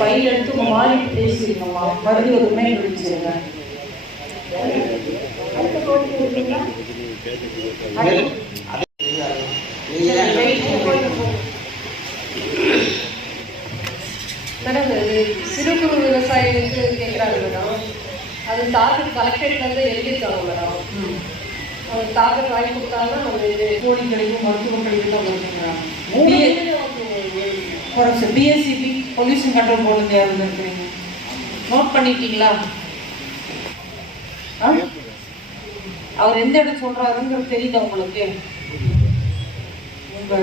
பையில எடுத்து மாறி பேசிருக்கோம்மா மருந்து ஒரு சிறு குறு விவசாயிகளுக்கு கேட்குறாங்க மேடம் அது டார்கெட் கலெக்டரேட்லேருந்து எழுதியிருக்காங்க மேடம் அது டார்கெட் வாங்கி கொடுத்தாங்கன்னா நம்ம இது கோழி கழிவு மருத்துவ கழிவு தான் வருதுங்கிறாங்க மூணு BA பேர் அவங்க குறைச்சு பிஎஸ்சிபி பொல்யூஷன் கண்ட்ரோல் போர்டு யாரும் இருக்கிறீங்க நோட் பண்ணிட்டீங்களா? அவர் எந்த இடம் சொல்றாருங்கிறது தெரியுதா உங்களுக்கு? உங்க